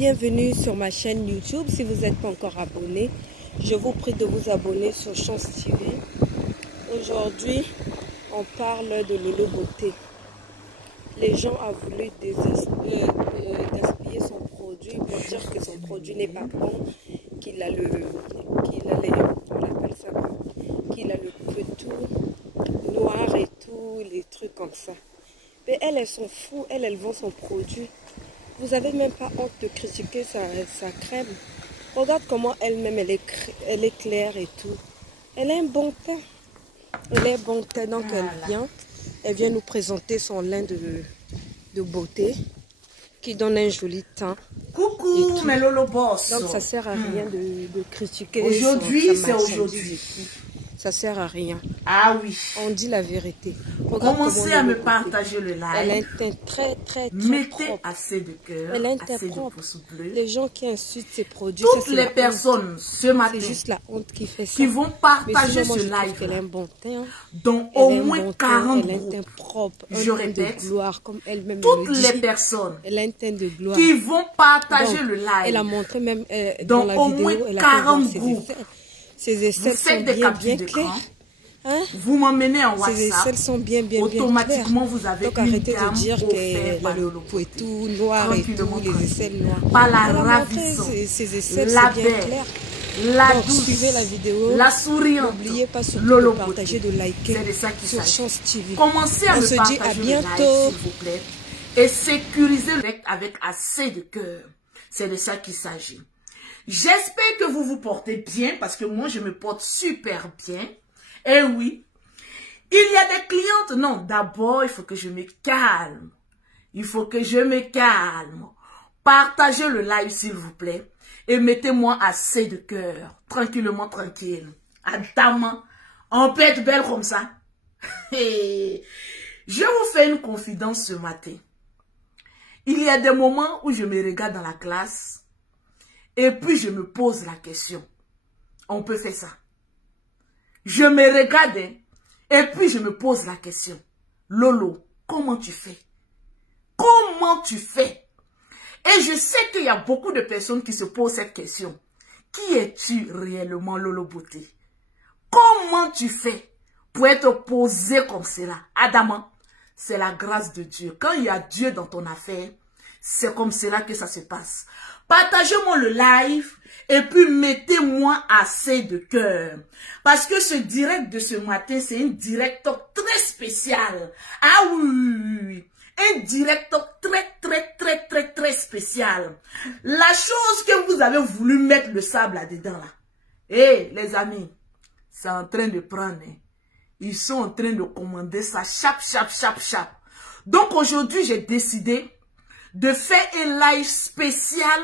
bienvenue sur ma chaîne YouTube. Si vous n'êtes pas encore abonné, je vous prie de vous abonner sur Chance TV. Aujourd'hui, on parle de Lolo Beauté. Les gens ont voulu gaspiller son produit pour dire que son produit n'est pas bon, qu'il a le tout noir et tout, les trucs comme ça. Mais elles sont fous, elles vendent son produit. Vous n'avez même pas honte de critiquer sa crème. Regarde comment elle-même, elle est claire et tout. Elle a un bon teint. Elle a un bon teint, donc elle vient nous présenter son lin de beauté qui donne un joli teint. Coucou, mes Lolo Boss. Donc ça sert à rien de critiquer. Aujourd'hui, c'est aujourd'hui. Ça sert à rien. Ah oui. On dit la vérité. Commencez à me partager le live. Elle a un teint très Mettez propre. assez de cœur, Elle a un teint assez propre. de pouces bleus. Les gens qui insultent ces produits, toutes les personnes ce matin c'est juste la honte qui fait ça. qui vont partager ce live, elle a un bon teint. dont au moins 40 elle a un groupes. teint propre, Je un teint répète, de gloire, comme elle-même toutes le dit. les personnes Elle a un teint de gloire. qui vont partager Donc, le live, elle a montré même dans dans la au vidéo, moins elle a 40 fait groupes. Ses aisselles sont bien claires. Hein? Vous m'emmenez en Ses WhatsApp, aisselles sont bien automatiquement claires. vous avez donc une arrêtez gamme de dire qu'elle a le Lolo peau tout noir et tout, les aisselles noires. Pas la Elle a montré ravissante, ses aisselles, la c'est bien belle, clair. la Donc douce, suivez la vidéo, la souriante. n'oubliez pas surtout Lolo de partager, Beauté. de liker C'est de ça qu'il sur s'agit. Chance TV. Commencez à On me se dit partager à le bientôt. live, s'il vous plaît, et sécurisez le direct avec assez de cœur. C'est de ça qu'il s'agit. J'espère que vous vous portez bien, parce que moi, je me porte super bien. Et oui, il y a des clientes. Non, d'abord, il faut que je me calme. Il faut que je me calme. Partagez le live, s'il vous plaît. Et mettez-moi assez de cœur. Tranquillement, tranquille. Adamant. On peut être belle comme ça. Je vous fais une confidence ce matin. Il y a des moments où je me regarde dans la classe. Et puis je me pose la question. On peut faire ça. Je me regarde. Et puis je me pose la question. Lolo, comment tu fais? Comment tu fais? Et je sais qu'il y a beaucoup de personnes qui se posent cette question. Qui es-tu réellement, Lolo Beauté? Comment tu fais pour être posé comme cela? Adamant, c'est la grâce de Dieu. Quand il y a Dieu dans ton affaire, c'est comme cela que ça se passe. Partagez-moi le live et puis mettez-moi assez de cœur. Parce que ce direct de ce matin, c'est un direct très spécial. Ah oui. Un direct très spécial. La chose que vous avez voulu mettre le sable là-dedans là. Eh les amis, c'est en train de prendre. Ils sont en train de commander ça chap. Donc aujourd'hui, j'ai décidé de faire un live spécial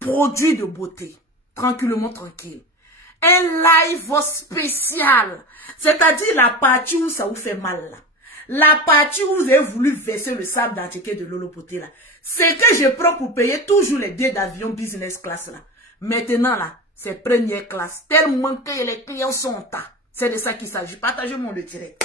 produit de beauté. Tranquillement, tranquille. Un live spécial. C'est-à-dire la partie où ça vous fait mal là. La partie où vous avez voulu verser le sable dans le ticket de Lolo Beauté là. C'est que je prends pour payer toujours les billets d'avion business class là. Maintenant là, c'est première classe. Tellement que les clients sont en tas. C'est de ça qu'il s'agit. Partagez-moi le direct.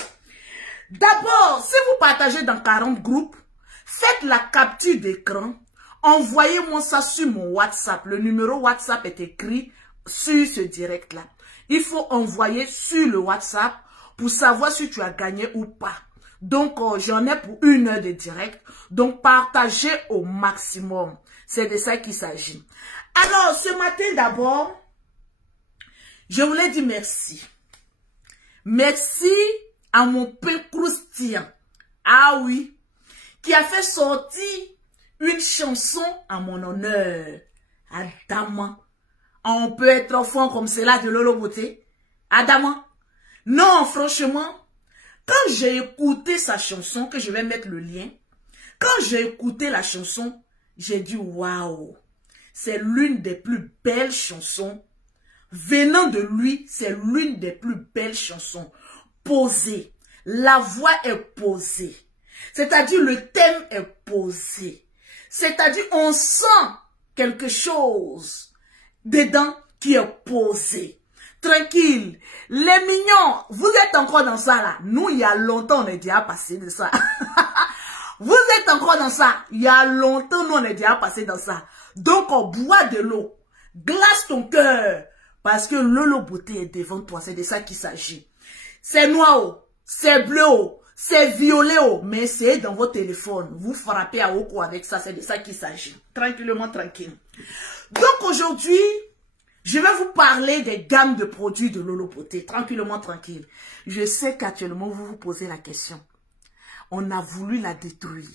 D'abord, si vous partagez dans 40 groupes, faites la capture d'écran. Envoyez-moi ça sur mon WhatsApp. Le numéro WhatsApp est écrit sur ce direct-là. Il faut envoyer sur le WhatsApp pour savoir si tu as gagné ou pas. Donc, j'en ai pour 1 heure de direct. Donc, partagez au maximum. C'est de ça qu'il s'agit. Alors, ce matin d'abord, je voulais dire merci. Merci à mon pain croustillant. Ah oui. Qui a fait sortir une chanson à mon honneur. Adamant. On peut être enfant comme cela de Lolo Beauté. Adamant. Non, franchement, quand j'ai écouté sa chanson, que je vais mettre le lien, quand j'ai écouté la chanson, j'ai dit waouh, c'est l'une des plus belles chansons. Venant de lui, c'est l'une des plus belles chansons. Posée. La voix est posée. C'est-à-dire le thème est posé. C'est-à-dire on sent quelque chose dedans qui est posé. Tranquille. Les mignons, vous êtes encore dans ça là. Nous, il y a longtemps, on est déjà passé de ça. Vous êtes encore dans ça. Il y a longtemps, nous, on est déjà passé dans ça. Donc, on boit de l'eau. Glace ton cœur. Parce que Lolo Beauté est devant toi. C'est de ça qu'il s'agit. C'est noir, oh, c'est bleu, oh, c'est violet, oh, mais c'est dans votre téléphone. Vous frappez à Oko avec ça. C'est de ça qu'il s'agit. Tranquillement, tranquille. Donc, aujourd'hui, je vais vous parler des gammes de produits de Lolo Beauté. Tranquillement, tranquille. Je sais qu'actuellement, vous vous posez la question. On a voulu la détruire.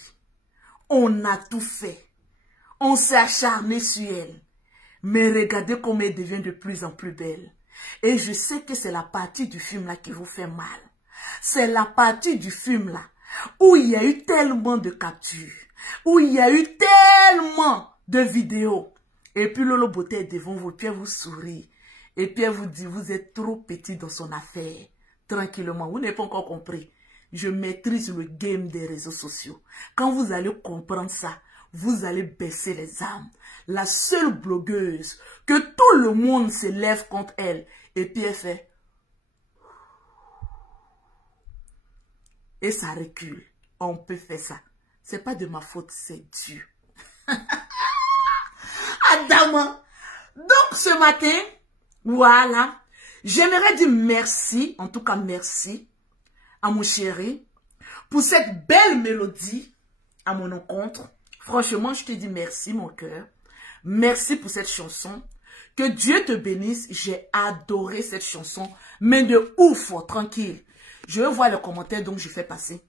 On a tout fait. On s'est acharné sur elle. Mais regardez comme elle devient de plus en plus belle. Et je sais que c'est la partie du film là qui vous fait mal. C'est la partie du film là où il y a eu tellement de captures. Où il y a eu tellement de vidéos. Et puis Lolo Beauté est devant vous, puis elle vous sourit. Et puis elle vous dit, vous êtes trop petit dans son affaire. Tranquillement, vous n'avez pas encore compris. Je maîtrise le game des réseaux sociaux. Quand vous allez comprendre ça, vous allez baisser les âmes. La seule blogueuse que tout le monde se lève contre elle. Et puis elle fait. Et ça recule. On peut faire ça. C'est pas de ma faute, c'est Dieu. Adam. Donc ce matin, voilà. J'aimerais dire merci, en tout cas merci, à mon chéri, pour cette belle mélodie à mon encontre. Franchement, je te dis merci, mon cœur. Merci pour cette chanson. Que Dieu te bénisse. J'ai adoré cette chanson. Mais de ouf, tranquille. Je vais voir les commentaires, donc je fais passer.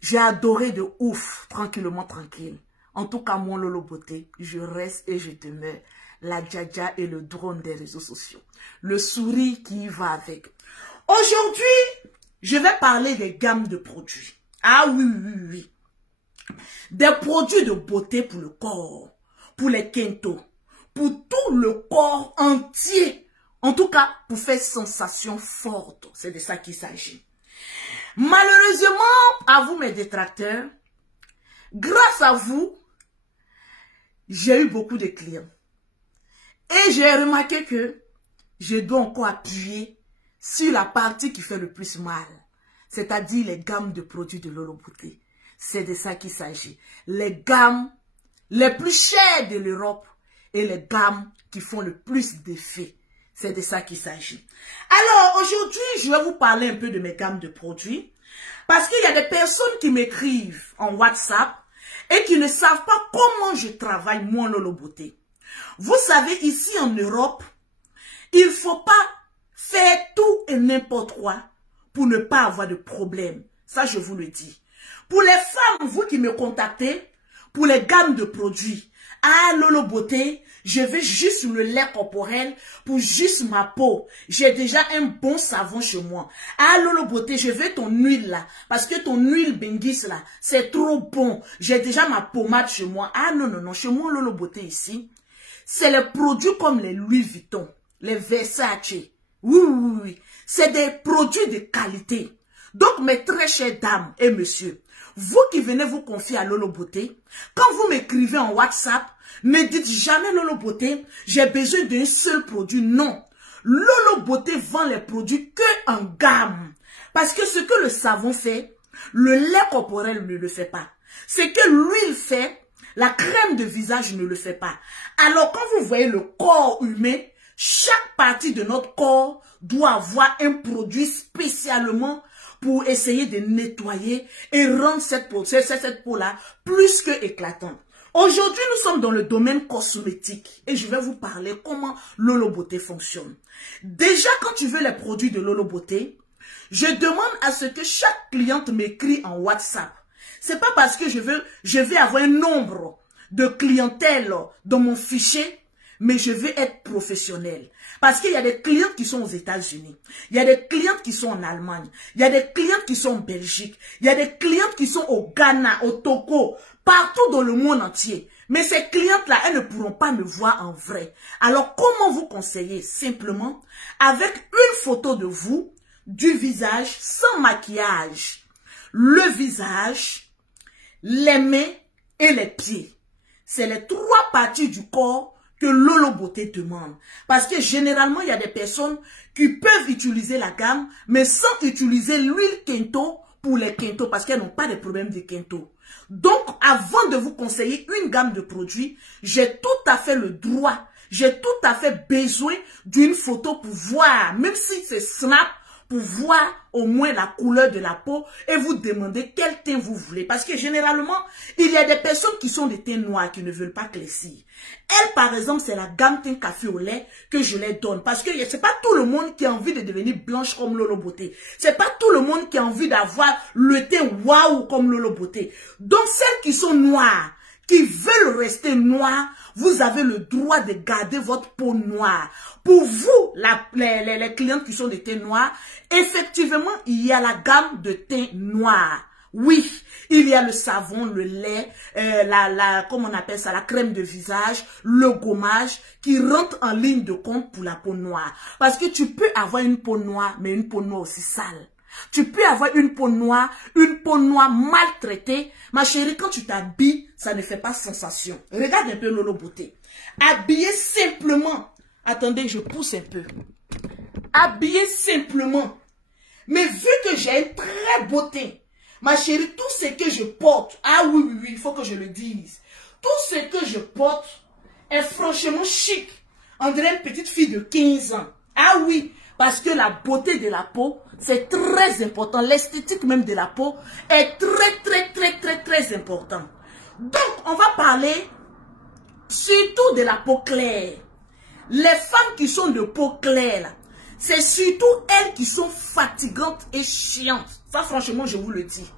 J'ai adoré de ouf, tranquillement, tranquille. En tout cas, mon Lolo Beauté, je reste et je demeure la djaja et le drone des réseaux sociaux. Le sourire qui y va avec. Aujourd'hui, je vais parler des gammes de produits. Ah oui, oui, oui. Des produits de beauté pour le corps, pour les kentos, pour tout le corps entier. En tout cas, pour faire sensation forte. C'est de ça qu'il s'agit. Malheureusement, à vous mes détracteurs, grâce à vous, j'ai eu beaucoup de clients. Et j'ai remarqué que je dois encore appuyer sur la partie qui fait le plus mal. C'est-à-dire les gammes de produits de Lolo Beauté. C'est de ça qu'il s'agit. Les gammes les plus chères de l'Europe et les gammes qui font le plus d'effet. C'est de ça qu'il s'agit. Alors, aujourd'hui, je vais vous parler un peu de mes gammes de produits. Parce qu'il y a des personnes qui m'écrivent en WhatsApp et qui ne savent pas comment je travaille moi, Lolo Beauté. Vous savez, ici en Europe, il ne faut pas faire tout et n'importe quoi pour ne pas avoir de problème. Ça, je vous le dis. Pour les femmes, vous qui me contactez, pour les gammes de produits, ah, Lolo Beauté, je veux juste le lait corporel pour juste ma peau. J'ai déjà un bon savon chez moi. Ah, Lolo Beauté, je veux ton huile là. Parce que ton huile Bengis là, c'est trop bon. J'ai déjà ma pommade chez moi. Ah, non, non, non. Chez moi, Lolo Beauté ici, c'est les produits comme les Louis Vuitton, les Versace. Oui, oui, oui. C'est des produits de qualité. Donc, mes très chères dames et messieurs, vous qui venez vous confier à Lolo Beauté, quand vous m'écrivez en WhatsApp, ne dites jamais Lolo Beauté, j'ai besoin d'un seul produit. Non. Lolo Beauté vend les produits que en gamme. Parce que ce que le savon fait, le lait corporel ne le fait pas. Ce que l'huile fait, la crème de visage ne le fait pas. Alors quand vous voyez le corps humain, chaque partie de notre corps doit avoir un produit spécialement pour essayer de nettoyer et rendre cette peau-là plus que éclatante. Aujourd'hui, nous sommes dans le domaine cosmétique et je vais vous parler comment Lolo Beauté fonctionne. Déjà, quand tu veux les produits de Lolo Beauté, je demande à ce que chaque cliente m'écrit en WhatsApp. C'est pas parce que je vais avoir un nombre de clientèle dans mon fichier, mais je veux être professionnel. Parce qu'il y a des clientes qui sont aux États-Unis. Il y a des clientes qui sont en Allemagne. Il y a des clientes qui sont en Belgique. Il y a des clientes qui sont au Ghana, au Togo, partout dans le monde entier. Mais ces clientes-là, elles ne pourront pas me voir en vrai. Alors, comment vous conseiller? Simplement, avec une photo de vous, du visage, sans maquillage. Le visage, les mains et les pieds. C'est les trois parties du corps que Lolo Beauté demande. Parce que généralement, il y a des personnes qui peuvent utiliser la gamme, mais sans utiliser l'huile Kento pour les quintos parce qu'elles n'ont pas de problème de quintos. Donc, avant de vous conseiller une gamme de produits, j'ai tout à fait le droit, j'ai tout à fait besoin d'une photo pour voir, même si c'est Snap, pour voir au moins la couleur de la peau et vous demander quel teint vous voulez. Parce que généralement, il y a des personnes qui sont des teints noirs qui ne veulent pas éclaircir. Elle, par exemple, c'est la gamme teint café au lait que je les donne. Parce que c'est pas tout le monde qui a envie de devenir blanche comme Lolo Beauté. C'est pas tout le monde qui a envie d'avoir le teint waouh comme Lolo Beauté. Donc, celles qui sont noires, qui veulent rester noires, vous avez le droit de garder votre peau noire. Pour vous, les clientes qui sont de teint noir, effectivement, il y a la gamme de teint noir. Oui, il y a le savon, le lait, comment on appelle ça, la crème de visage, le gommage qui rentre en ligne de compte pour la peau noire. Parce que tu peux avoir une peau noire, mais une peau noire aussi sale. Tu peux avoir une peau noire maltraitée. Ma chérie, quand tu t'habilles, ça ne fait pas sensation. Regarde un peu Lolo Beauté. Habillée simplement. Attendez, je pousse un peu. Habillée simplement. Mais vu que j'ai une très beau teint, ma chérie, tout ce que je porte, ah oui, oui, oui, il faut que je le dise. Tout ce que je porte est franchement chic. On dirait une petite fille de 15 ans. Ah oui, parce que la beauté de la peau, c'est très important. L'esthétique même de la peau est très important. Donc, on va parler surtout de la peau claire. Les femmes qui sont de peau claire, c'est surtout elles qui sont fatigantes et chiantes. Ça, franchement, je vous le dis.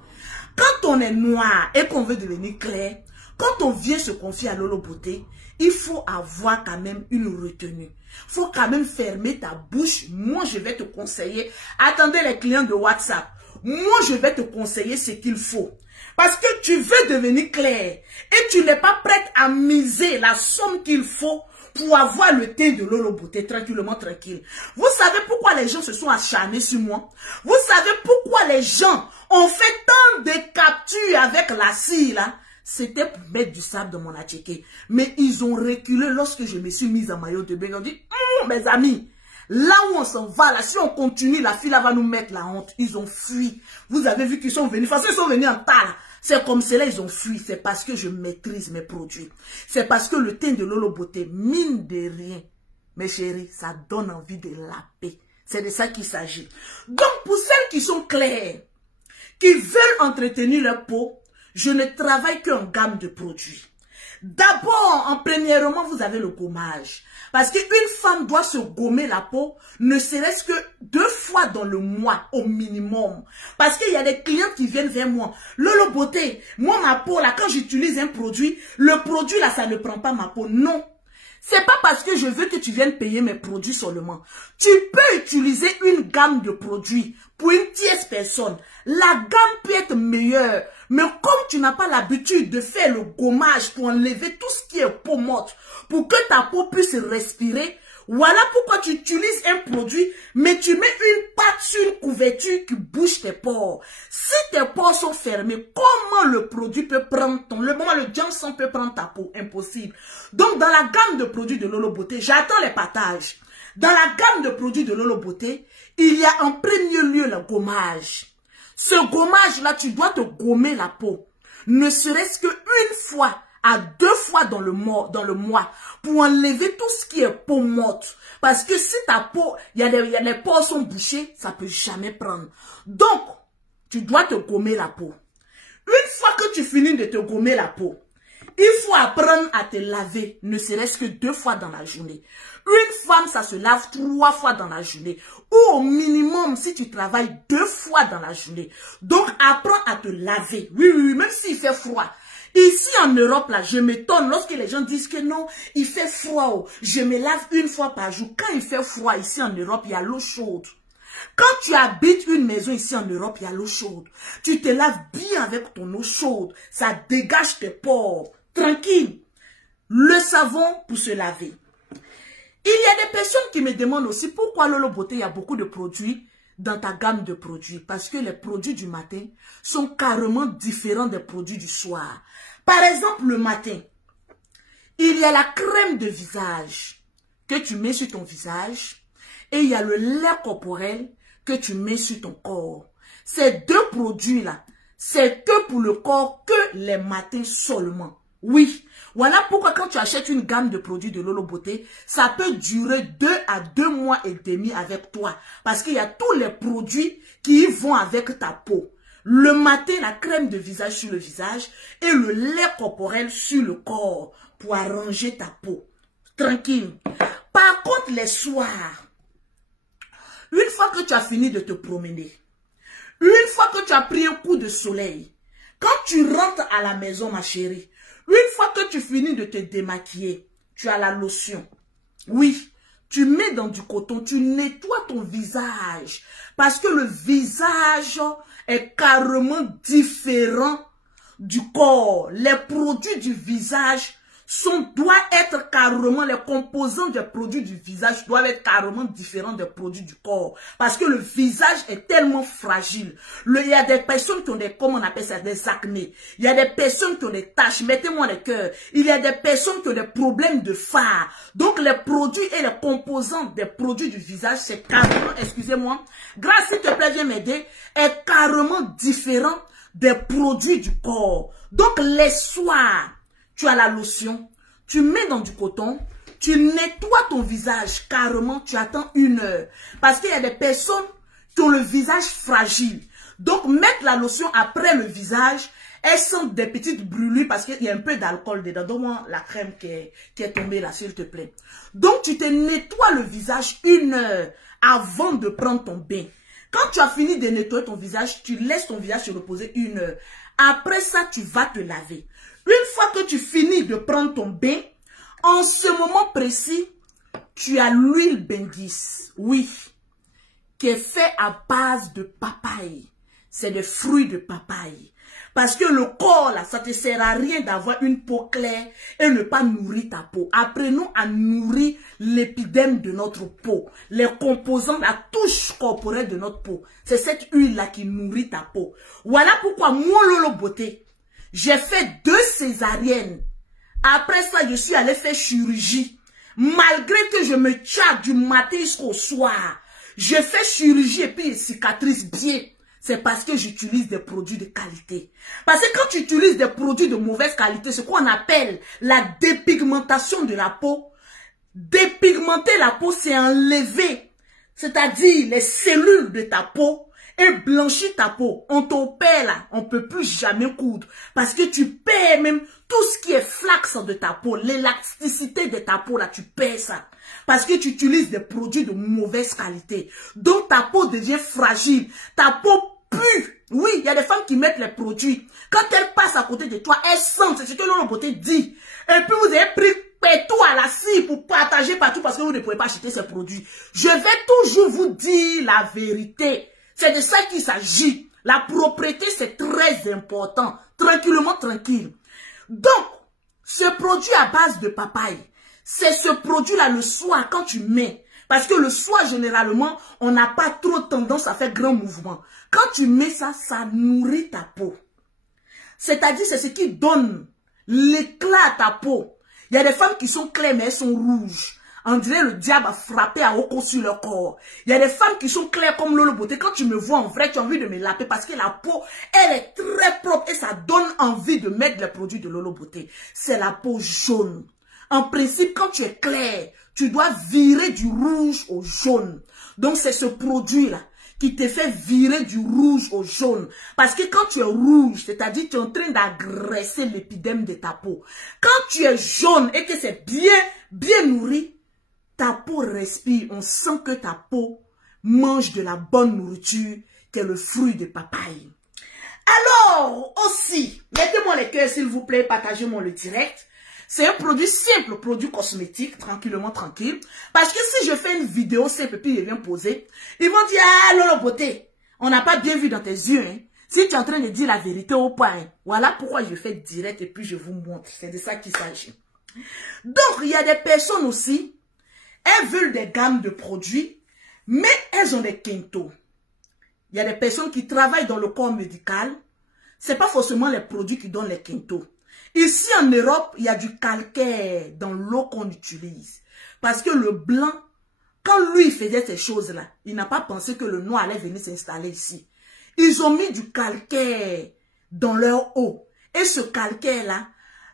Quand on est noir et qu'on veut devenir clair, quand on vient se confier à Lolo Beauté, il faut avoir quand même une retenue. Il faut quand même fermer ta bouche. Moi, je vais te conseiller. Attendez les clients de WhatsApp. Moi, je vais te conseiller ce qu'il faut. Parce que tu veux devenir clair et tu n'es pas prête à miser la somme qu'il faut pour avoir le teint de Lolo Beauté tranquillement, tranquille. Vous savez pourquoi les gens se sont acharnés sur moi? Vous savez pourquoi les gens ont fait tant de captures avec la cire là? C'était pour mettre du sable dans mon attiqué. Mais ils ont reculé lorsque je me suis mise en maillot de bain. Ils ont dit, mes amis, là où on s'en va, là, si on continue, la fille là va nous mettre la honte. Ils ont fui. Vous avez vu qu'ils sont venus. Enfin, ils sont venus en tas là. C'est comme cela, ils ont fui. C'est parce que je maîtrise mes produits. C'est parce que le teint de Lolo Beauté, mine de rien, mes chéris, ça donne envie de laper. C'est de ça qu'il s'agit. Donc, pour celles qui sont claires, qui veulent entretenir leur peau, je ne travaille qu'en gamme de produits. D'abord, premièrement, vous avez le gommage. Parce qu'une femme doit se gommer la peau, ne serait-ce que 2 fois dans le mois, au minimum. Parce qu'il y a des clients qui viennent vers moi. Lolo Beauté, moi, ma peau, là, quand j'utilise un produit, le produit, là, ça ne prend pas ma peau. Non. C'est pas parce que je veux que tu viennes payer mes produits seulement. Tu peux utiliser une gamme de produits pour une tierce personne. La gamme peut être meilleure. Mais comme tu n'as pas l'habitude de faire le gommage pour enlever tout ce qui est peau morte, pour que ta peau puisse respirer, voilà pourquoi tu utilises un produit, mais tu mets une pâte sur une couverture qui bouche tes pores. Si tes pores sont fermés, comment le produit peut prendre le Johnson peut prendre ta peau? Impossible. Donc, dans la gamme de produits de Lolo Beauté, j'attends les partages. Dans la gamme de produits de Lolo Beauté, il y a en premier lieu le gommage. Ce gommage-là, tu dois te gommer la peau. Ne serait-ce qu'une fois à 2 fois dans le mois pour enlever tout ce qui est peau morte. Parce que si ta peau, les pores sont bouchés, ça peut jamais prendre. Donc, tu dois te gommer la peau. Une fois que tu finis de te gommer la peau, il faut apprendre à te laver, ne serait-ce que 2 fois dans la journée. Une femme, ça se lave 3 fois dans la journée. Ou au minimum, si tu travailles 2 fois dans la journée. Donc, apprends à te laver. Oui, oui, oui, même s'il fait froid. Ici en Europe, là, je m'étonne lorsque les gens disent que non, il fait froid. Oh. Je me lave 1 fois par jour. Quand il fait froid ici en Europe, il y a l'eau chaude. Quand tu habites une maison ici en Europe, il y a l'eau chaude. Tu te laves bien avec ton eau chaude. Ça dégage tes pores. Tranquille. Le savon pour se laver. Il y a des personnes qui me demandent aussi pourquoi Lolo Beauté, il y a beaucoup de produits dans ta gamme de produits. Parce que les produits du matin sont carrément différents des produits du soir. Par exemple, le matin, il y a la crème de visage que tu mets sur ton visage et il y a le lait corporel que tu mets sur ton corps. Ces deux produits-là, c'est que pour le corps, que les matins seulement. Oui, voilà pourquoi quand tu achètes une gamme de produits de Lolo Beauté, ça peut durer 2 à 2 mois et demi avec toi. Parce qu'il y a tous les produits qui vont avec ta peau. Le matin, la crème de visage sur le visage et le lait corporel sur le corps pour arranger ta peau. Tranquille. Par contre, les soirs, une fois que tu as fini de te promener, une fois que tu as pris un coup de soleil, quand tu rentres à la maison, ma chérie, une fois que tu finis de te démaquiller, tu as la lotion. Oui, tu mets dans du coton, tu nettoies ton visage. Parce que le visage est carrément différent du corps. Les produits du visage doivent être carrément, les composants des produits du visage doivent être carrément différents des produits du corps. Parce que le visage est tellement fragile. Il y a des personnes qui ont des, comment on appelle ça, des acnés. Il y a des personnes qui ont des taches. Mettez-moi le cœur. Il y a des personnes qui ont des problèmes de fard. Donc les produits et les composants des produits du visage, c'est carrément, excusez-moi, grâce s'il te plaît, viens m'aider, est carrément différent des produits du corps. Donc les soirs, tu as la lotion, tu mets dans du coton, tu nettoies ton visage carrément, tu attends 1 heure. Parce qu'il y a des personnes qui ont le visage fragile. Donc mettre la lotion après le visage, elles sentent des petites brûlures parce qu'il y a un peu d'alcool dedans. Donne-moi la crème qui est tombée là, s'il te plaît. Donc tu te nettoies le visage 1 heure avant de prendre ton bain. Quand tu as fini de nettoyer ton visage, tu laisses ton visage se reposer 1 heure. Après ça, tu vas te laver. Une fois que tu finis de prendre ton bain, en ce moment précis, tu as l'huile Bendis, oui, qui est fait à base de papaye. C'est le fruit de papaye. Parce que le corps, là, ça ne te sert à rien d'avoir une peau claire et ne pas nourrir ta peau. Apprenons à nourrir l'épiderme de notre peau, les composants, la touche corporelle de notre peau. C'est cette huile-là qui nourrit ta peau. Voilà pourquoi moi, Lolo Beauté, j'ai fait 2 césariennes. Après ça, je suis allée faire chirurgie. Malgré que je me tchatte du matin jusqu'au soir, je fais chirurgie et puis cicatrice bien. C'est parce que j'utilise des produits de qualité. Parce que quand tu utilises des produits de mauvaise qualité, ce qu'on appelle la dépigmentation de la peau. Dépigmenter la peau, c'est enlever, c'est-à-dire les cellules de ta peau et blanchir ta peau. On t'opère là, on ne peut plus jamais coudre. Parce que tu perds même tout ce qui est flax de ta peau, l'élasticité de ta peau là, tu perds ça. Parce que tu utilises des produits de mauvaise qualité. Donc ta peau devient fragile, ta peau pue. Oui, il y a des femmes qui mettent les produits. Quand elles passent à côté de toi, elles sentent, c'est ce que Lolo Beauté dit. Et puis vous avez pris tout à la scie pour partager partout parce que vous ne pouvez pas acheter ces produits. Je vais toujours vous dire la vérité. C'est de ça qu'il s'agit. La propriété, c'est très important. Tranquillement, tranquille. Donc, ce produit à base de papaye, c'est ce produit-là le soir quand tu mets. Parce que le soir, généralement, on n'a pas trop tendance à faire grand mouvement. Quand tu mets ça, ça nourrit ta peau. C'est-à-dire, c'est ce qui donne l'éclat à ta peau. Il y a des femmes qui sont claires, mais elles sont rouges. On dirait le diable a frappé à haut sur leur corps. Il y a des femmes qui sont claires comme Lolo Beauté. Quand tu me vois en vrai, tu as envie de me laper parce que la peau, elle est très propre et ça donne envie de mettre les produits de Lolo Beauté. C'est la peau jaune. En principe, quand tu es clair, tu dois virer du rouge au jaune. Donc, c'est ce produit-là qui te fait virer du rouge au jaune. Parce que quand tu es rouge, c'est-à-dire tu es en train d'agresser l'épiderme de ta peau. Quand tu es jaune et que c'est bien nourri, ta peau respire. On sent que ta peau mange de la bonne nourriture, qui est le fruit de papaye. Alors, aussi, mettez-moi les cœurs s'il vous plaît, partagez-moi le direct. C'est un produit simple, produit cosmétique, tranquillement, tranquille. Parce que si je fais une vidéo simple et puis je viens poser, ils vont dire, ah, Lolo Beauté, on n'a pas bien vu dans tes yeux, hein. Si tu es en train de dire la vérité au point, hein. Voilà pourquoi je fais direct et puis je vous montre. C'est de ça qu'il s'agit. Donc, il y a des personnes aussi, elles veulent des gammes de produits, mais elles ont des quintos. Il y a des personnes qui travaillent dans le corps médical. C'est pas forcément les produits qui donnent les quintos. Ici en Europe, il y a du calcaire dans l'eau qu'on utilise. Parce que le blanc, quand lui faisait ces choses-là, il n'a pas pensé que le noir allait venir s'installer ici. Ils ont mis du calcaire dans leur eau. Et ce calcaire-là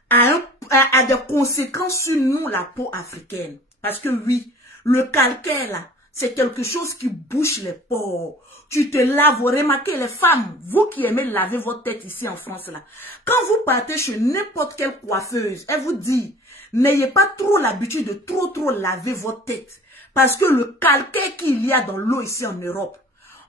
a des conséquences sur nous, la peau africaine. Parce que oui, le calcaire, là, c'est quelque chose qui bouche les pores. Tu te laves, vous remarquez les femmes, vous qui aimez laver votre tête ici en France, là. Quand vous partez chez n'importe quelle coiffeuse, elle vous dit, n'ayez pas trop l'habitude de trop laver votre tête. Parce que le calcaire qu'il y a dans l'eau ici en Europe,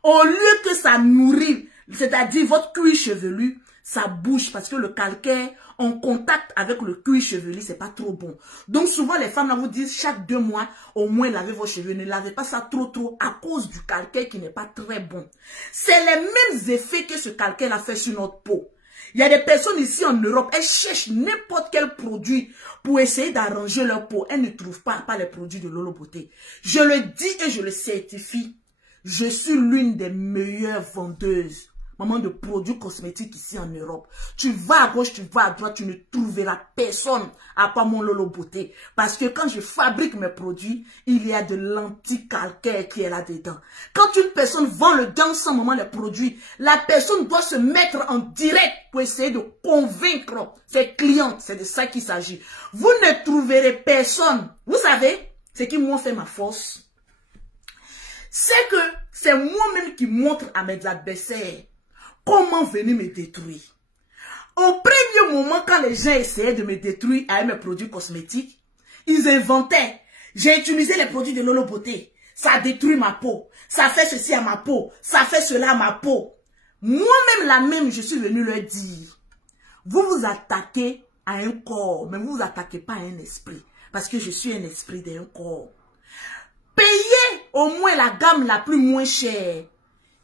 au lieu que ça nourrit, c'est-à-dire votre cuir chevelu, ça bouge parce que le calcaire en contact avec le cuir chevelu, c'est pas trop bon. Donc souvent les femmes là vous disent chaque 2 mois au moins lavez vos cheveux. Ne lavez pas ça trop à cause du calcaire qui n'est pas très bon. C'est les mêmes effets que ce calcaire a fait sur notre peau. Il y a des personnes ici en Europe, elles cherchent n'importe quel produit pour essayer d'arranger leur peau. Elles ne trouvent pas les produits de Lolo Beauté. Je le dis et je le certifie. Je suis l'une des meilleures vendeuses, maman, de produits cosmétiques ici en Europe. Tu vas à gauche, tu vas à droite, tu ne trouveras personne à part mon Lolo Beauté. Parce que quand je fabrique mes produits, il y a de l'anti-calcaire qui est là-dedans. Quand une personne vend le dans son moment les produits, la personne doit se mettre en direct pour essayer de convaincre ses clientes. C'est de ça qu'il s'agit. Vous ne trouverez personne. Vous savez, ce qui m'a fait ma force, c'est que c'est moi-même qui montre à mes adversaires comment venir me détruire. Au premier moment, quand les gens essayaient de me détruire avec mes produits cosmétiques, ils inventaient. J'ai utilisé les produits de Lolo Beauté. Ça détruit ma peau. Ça fait ceci à ma peau. Ça fait cela à ma peau. Moi-même, je suis venue leur dire. Vous vous attaquez à un corps, mais vous vous attaquez pas à un esprit. Parce que je suis un esprit d'un corps. Payez au moins la gamme la plus moins chère,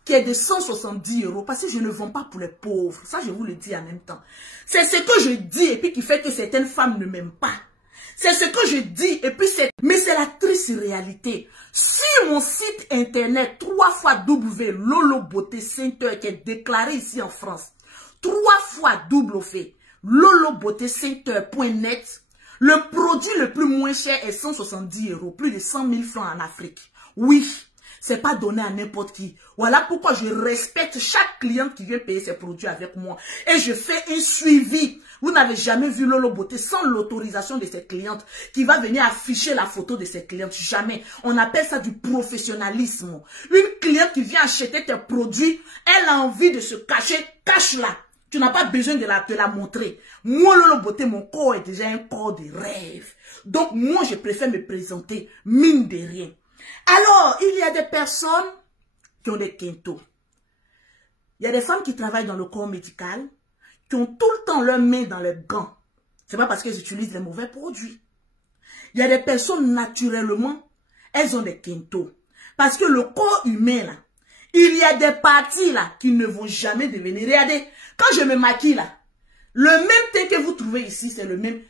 qui est de 170 €, parce que je ne vends pas pour les pauvres. Ça, je vous le dis en même temps. C'est ce que je dis et puis qui fait que certaines femmes ne m'aiment pas. C'est ce que je dis et puis c'est... Mais c'est la triste réalité. Sur mon site internet, 3 fois W, Lolo Beauté Center, qui est déclaré ici en France, 3 fois W, lolobeautécenter.net, le produit le plus moins cher est 170 €, plus de 100 000 francs en Afrique. Oui, c'est pas donné à n'importe qui. Voilà pourquoi je respecte chaque cliente qui vient payer ses produits avec moi. Et je fais un suivi. Vous n'avez jamais vu Lolo Beauté sans l'autorisation de cette cliente qui va venir afficher la photo de cette cliente. Jamais. On appelle ça du professionnalisme. Une cliente qui vient acheter tes produits, elle a envie de se cacher, cache-la. Tu n'as pas besoin de la montrer. Moi, Lolo Beauté, mon corps est déjà un corps de rêve. Donc, moi, je préfère me présenter mine de rien. Alors, il y a des personnes qui ont des quintos. Il y a des femmes qui travaillent dans le corps médical, qui ont tout le temps leurs mains dans les gants. C'est pas parce qu'elles utilisent les mauvais produits. Il y a des personnes, naturellement, elles ont des quintos. Parce que le corps humain, là, il y a des parties, là, qui ne vont jamais devenir. Regardez, quand je me maquille, là, le même teint que vous trouvez ici, c'est le même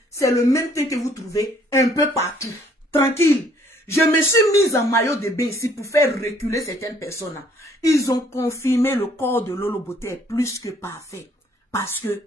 teint que vous trouvez un peu partout. Tranquille. Je me suis mise en maillot de bain ici pour faire reculer certaines personnes là. Ils ont confirmé le corps de Lolo Beauté est plus que parfait. Parce que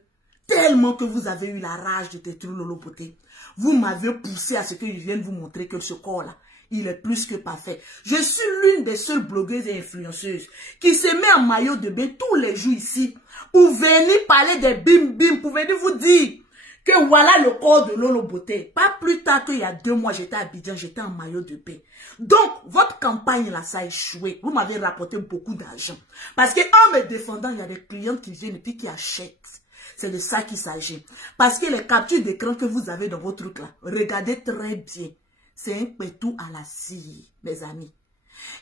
tellement que vous avez eu la rage de détruire Lolo Beauté, vous m'avez poussé à ce que je vienne vous montrer que ce corps là, il est plus que parfait. Je suis l'une des seules blogueuses et influenceuses qui se met en maillot de bain tous les jours ici pour venir parler des bim-bim, pour venir vous dire que voilà le corps de Lolo Beauté. Pas plus tard qu'il y a 2 mois, j'étais à Abidjan, j'étais en maillot de bain. Donc, votre campagne là, ça a échoué. Vous m'avez rapporté beaucoup d'argent. Parce que en me défendant, il y a des clientes qui viennent et puis qui achètent. C'est de ça qu'il s'agit. Parce que les captures d'écran que vous avez dans votre truc là, regardez très bien. C'est un pétou à la scie, mes amis.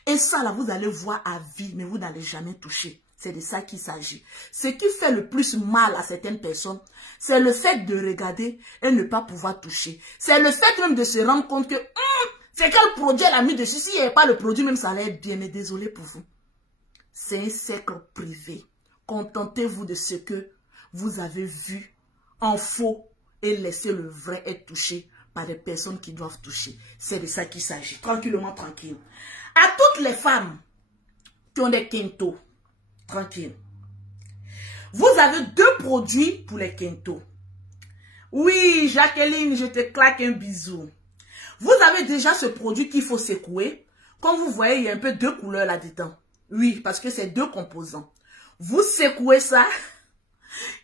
Et ça là, vous allez voir à vie, mais vous n'allez jamais toucher. C'est de ça qu'il s'agit. Ce qui fait le plus mal à certaines personnes, c'est le fait de regarder et ne pas pouvoir toucher. C'est le fait même de se rendre compte que c'est quel produit elle a mis dessus. S'il n'y avait pas le produit, même ça allait être bien. Mais désolé pour vous. C'est un secret privé. Contentez-vous de ce que vous avez vu en faux et laissez le vrai être touché par des personnes qui doivent toucher. C'est de ça qu'il s'agit. Tranquillement, tranquille. À toutes les femmes qui ont des quintos, tranquille. Vous avez 2 produits pour les quintos. Oui, Jacqueline, je te claque un bisou. Vous avez déjà ce produit qu'il faut secouer. Comme vous voyez, il y a un peu 2 couleurs là-dedans. Oui, parce que c'est 2 composants. Vous secouez ça.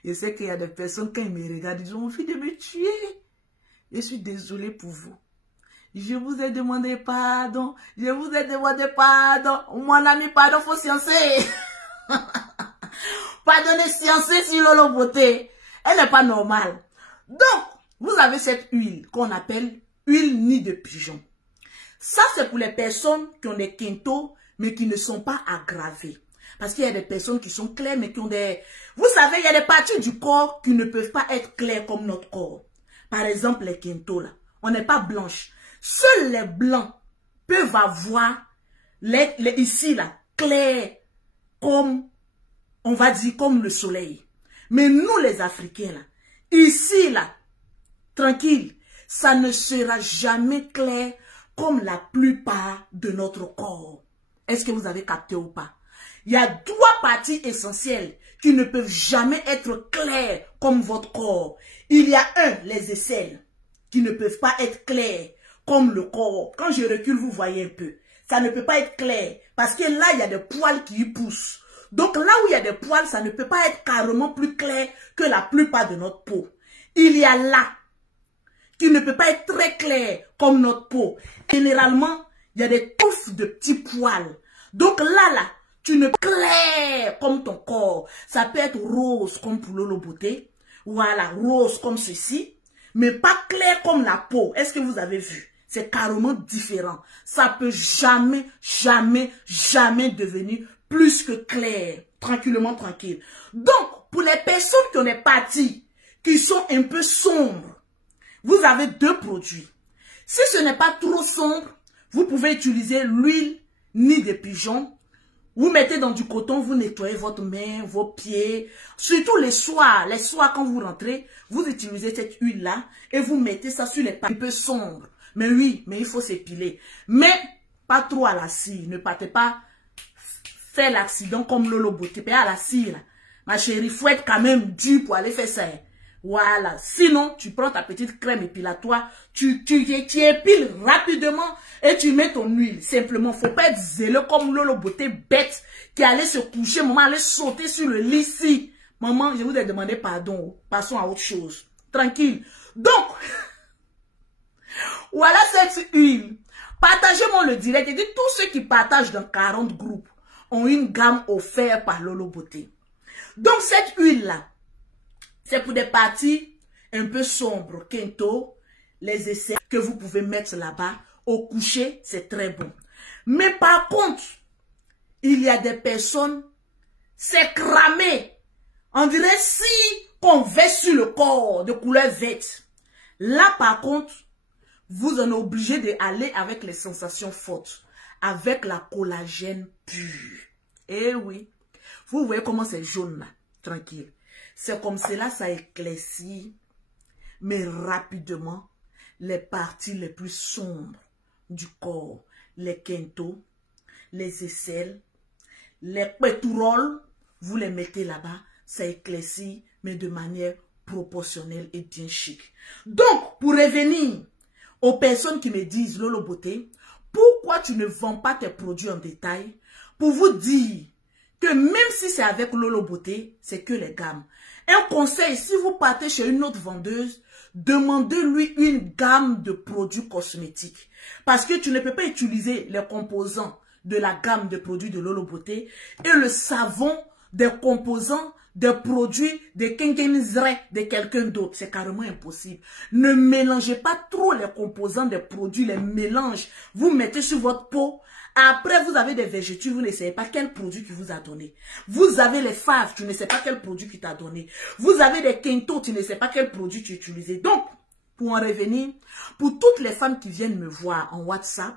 Je sais qu'il y a des personnes, quand ils me regardent, ils ont envie de me tuer. Je suis désolée pour vous. Je vous ai demandé pardon. Je vous ai demandé pardon. Mon ami, pardon, faut sciencer. Pardonnez, sciencer sur Lolo Beauté. Elle n'est pas normale. Donc, vous avez cette huile qu'on appelle huile nid de pigeon. Ça, c'est pour les personnes qui ont des quintos, mais qui ne sont pas aggravées. Parce qu'il y a des personnes qui sont claires, mais qui ont des... Vous savez, il y a des parties du corps qui ne peuvent pas être claires comme notre corps. Par exemple, les quintos, là. On n'est pas blanche. Seuls les blancs peuvent avoir, ici, là, clairs, comme, on va dire, comme le soleil. Mais nous, les Africains, là, ici, là, tranquille, ça ne sera jamais clair comme la plupart de notre corps. Est-ce que vous avez capté ou pas? Il y a 3 parties essentielles qui ne peuvent jamais être claires comme votre corps. Il y a les aisselles, qui ne peuvent pas être claires comme le corps. Quand je recule, vous voyez un peu. Ça ne peut pas être clair, parce que là, il y a des poils qui y poussent. Donc là où il y a des poils, ça ne peut pas être carrément plus clair que la plupart de notre peau. Il y a là, qui ne peut pas être très clair comme notre peau. Généralement, il y a des touffes de petits poils. Donc là, tu ne clair comme ton corps. Ça peut être rose comme pour Lolo Beauté. Voilà, rose comme ceci. Mais pas clair comme la peau. Est-ce que vous avez vu? C'est carrément différent. Ça peut jamais, jamais, jamais devenir plus que clair. Tranquillement, tranquille. Donc, pour les personnes qui ont des parties qui sont un peu sombres, vous avez 2 produits. Si ce n'est pas trop sombre, vous pouvez utiliser l'huile nid de pigeon. Vous mettez dans du coton, vous nettoyez votre main, vos pieds. Surtout les soirs quand vous rentrez, vous utilisez cette huile-là et vous mettez ça sur les parties un peu sombres. Mais oui, mais il faut s'épiler. Mais pas trop à la cire. Ne partez pas faire l'accident comme Lolo Beauté. À la cire, ma chérie, il faut être quand même dur pour aller faire ça. Voilà. Sinon, tu prends ta petite crème épilatoire, tu épiles rapidement et tu mets ton huile. Simplement, faut pas être zéleux comme Lolo Beauté bête qui allait se coucher, maman allait sauter sur le lit ici. Maman, je vous ai demandé pardon. Passons à autre chose. Tranquille. Donc, voilà cette huile. Partagez-moi le direct et dites tous ceux qui partagent dans 40 groupes ont une gamme offerte par Lolo Beauté. Donc, cette huile-là, c'est pour des parties un peu sombres, quinto, les essais que vous pouvez mettre là-bas. Au coucher, c'est très bon. Mais par contre, il y a des personnes, c'est cramé. On dirait si qu'on verse sur le corps de couleur verte. Là, par contre, vous en êtes obligé d'aller avec les sensations fortes, avec la collagène pure. Eh oui, vous voyez comment c'est jaune là, tranquille. C'est comme cela, ça éclaircit, mais rapidement, les parties les plus sombres du corps, les quintos, les aisselles, les pétroules, vous les mettez là-bas, ça éclaircit, mais de manière proportionnelle et bien chic. Donc, pour revenir aux personnes qui me disent, Lolo Beauté, pourquoi tu ne vends pas tes produits en détail? Pour vous dire que même si c'est avec Lolo Beauté, c'est que les gammes. Un conseil, si vous partez chez une autre vendeuse, demandez-lui une gamme de produits cosmétiques. Parce que tu ne peux pas utiliser les composants de la gamme de produits de Lolo Beauté et le savon des composants des produits de Kinkenizre de quelqu'un d'autre. C'est carrément impossible. Ne mélangez pas trop les composants des produits, les mélanges. Vous mettez sur votre peau. Après, vous avez des végétaux, vous ne savez pas quel produit qui vous a donné. Vous avez les faves, tu ne sais pas quel produit qui t'a donné. Vous avez des quintos, tu ne sais pas quel produit tu utilisais. Donc, pour en revenir, pour toutes les femmes qui viennent me voir en WhatsApp,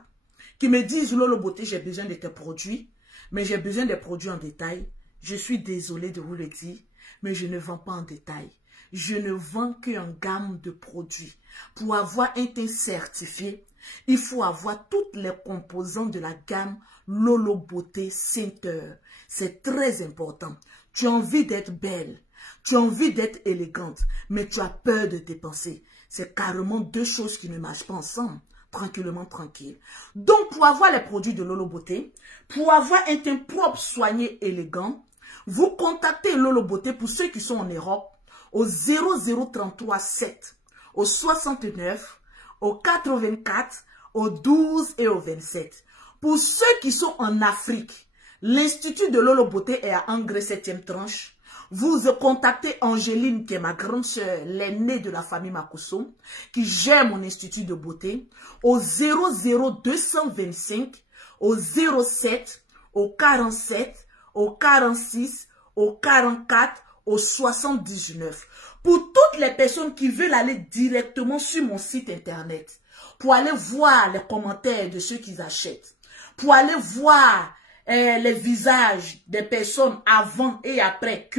qui me disent, Lolo Beauté, j'ai besoin de tes produits, mais j'ai besoin des produits en détail. Je suis désolée de vous le dire, mais je ne vends pas en détail. Je ne vends qu'en gamme de produits. Pour avoir un teint certifié, il faut avoir toutes les composants de la gamme Lolo Beauté Center. C'est très important. Tu as envie d'être belle, tu as envie d'être élégante, mais tu as peur de dépenser. C'est carrément 2 choses qui ne marchent pas ensemble. Tranquillement, tranquille. Donc, pour avoir les produits de Lolo Beauté, pour avoir un teint propre, soigné, élégant, Vous contactez Lolo Beauté pour ceux qui sont en Europe au 0033 7, au 69, au 84, au 12 et au 27. Pour ceux qui sont en Afrique, l'Institut de Lolo Beauté est à Angré 7e tranche. Vous contactez Angéline, qui est ma grande sœur, l'aînée de la famille Makosso, qui gère mon institut de beauté, au 00225, au 07, au 47, au 46, au 44, au 79. Pour toutes les personnes qui veulent aller directement sur mon site internet, pour aller voir les commentaires de ceux qui achètent, pour aller voir les visages des personnes avant et après qui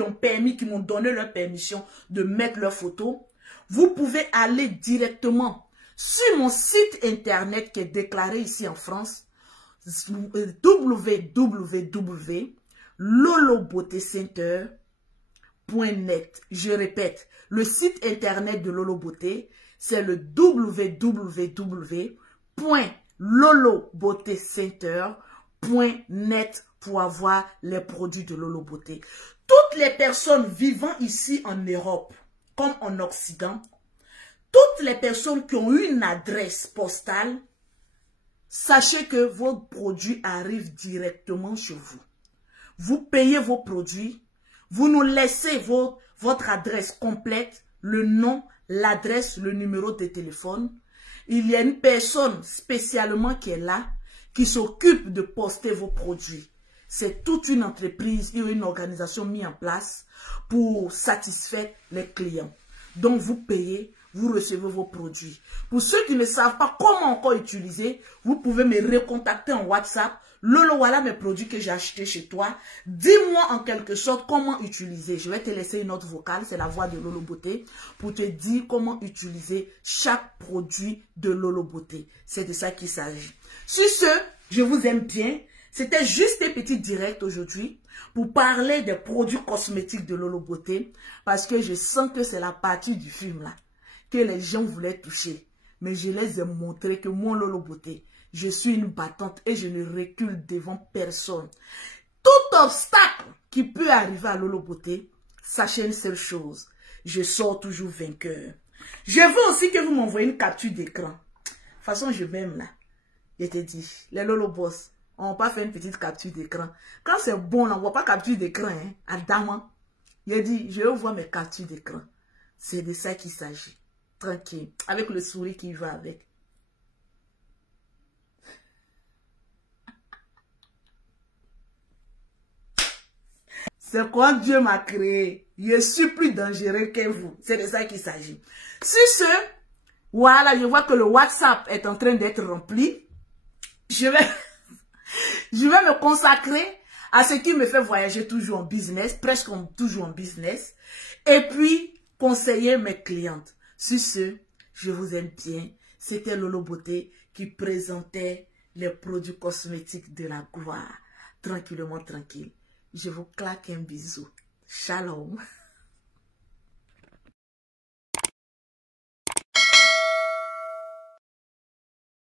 m'ont donné leur permission de mettre leurs photos, vous pouvez aller directement sur mon site internet qui est déclaré ici en France, www.lolobeautécenter.net. Je répète, le site internet de Lolo Beauté, c'est le www.lolobeautécenter.net pour avoir les produits de Lolo Beauté. Toutes les personnes vivant ici en Europe, comme en Occident, toutes les personnes qui ont une adresse postale, sachez que vos produits arrivent directement chez vous. Vous payez vos produits, vous nous laissez votre adresse complète, le nom, l'adresse, le numéro de téléphone. Il y a une personne spécialement qui est là, qui s'occupe de poster vos produits. C'est toute une entreprise et une organisation mise en place pour satisfaire les clients. Donc vous payez, vous recevez vos produits. Pour ceux qui ne savent pas comment encore utiliser, vous pouvez me recontacter en WhatsApp. Lolo, voilà mes produits que j'ai achetés chez toi. Dis-moi en quelque sorte comment utiliser. Je vais te laisser une note vocale, c'est la voix de Lolo Beauté, pour te dire comment utiliser chaque produit de Lolo Beauté. C'est de ça qu'il s'agit. Sur ce, je vous aime bien. C'était juste un petit direct aujourd'hui pour parler des produits cosmétiques de Lolo Beauté, parce que je sens que c'est la partie du film là que les gens voulaient toucher. Mais je les ai montré que moi, Lolo Beauté, je suis une battante et je ne recule devant personne. Tout obstacle qui peut arriver à Lolo Beauté, sachez une seule chose, je sors toujours vainqueur. Je veux aussi que vous m'envoyez une capture d'écran. De toute façon, je m'aime là. Je te dis, les Lolo Boss, on va pas faire une petite capture d'écran. Quand c'est bon, on n'envoie pas capture d'écran. Hein, à Daman. Il dit, je vais voir mes captures d'écran. C'est de ça qu'il s'agit. Tranquille. Avec le sourire qui va avec. C'est quand Dieu m'a créé. Je suis plus dangereux que vous. C'est de ça qu'il s'agit. Sur ce, voilà, je vois que le WhatsApp est en train d'être rempli. Je vais me consacrer à ce qui me fait voyager toujours en business, presque toujours en business. Et puis, conseiller mes clientes. Sur ce, je vous aime bien. C'était Lolo Beauté qui présentait les produits cosmétiques de la gloire. Tranquillement, tranquille. Je vous claque un bisou. Shalom.